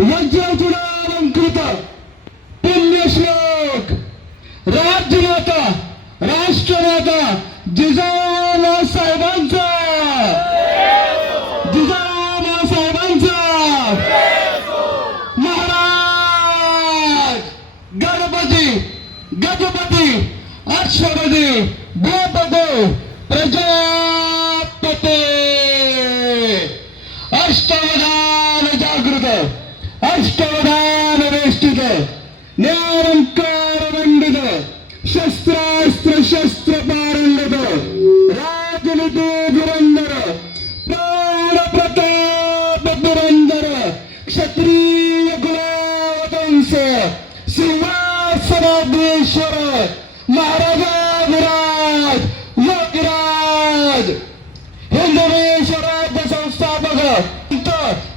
वज्रचूडालंकृत पुण्यश्लोक राज्यमाता राष्ट्रमाता जिजाऊ साहेबांचा जिजाऊ साहेबांचा महाराज गणपती गजपती अक्षपती भूपते प्रजापते अष्टवधान जागृत अष्टवधान वेष्टित निरंकार मंडित शस्त्रास्त्र शस्त्र पारंगत राजनीती धुरंधर प्राण प्रताप पुरंदर क्षत्रिय कुलावतंस सिंहासनाधीश्वर महाराजाधिराज योगीराज हिंदवी स्वराज्य संस्थापक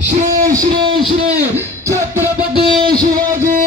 श्री श्री श्री छत्रपती शिवाजी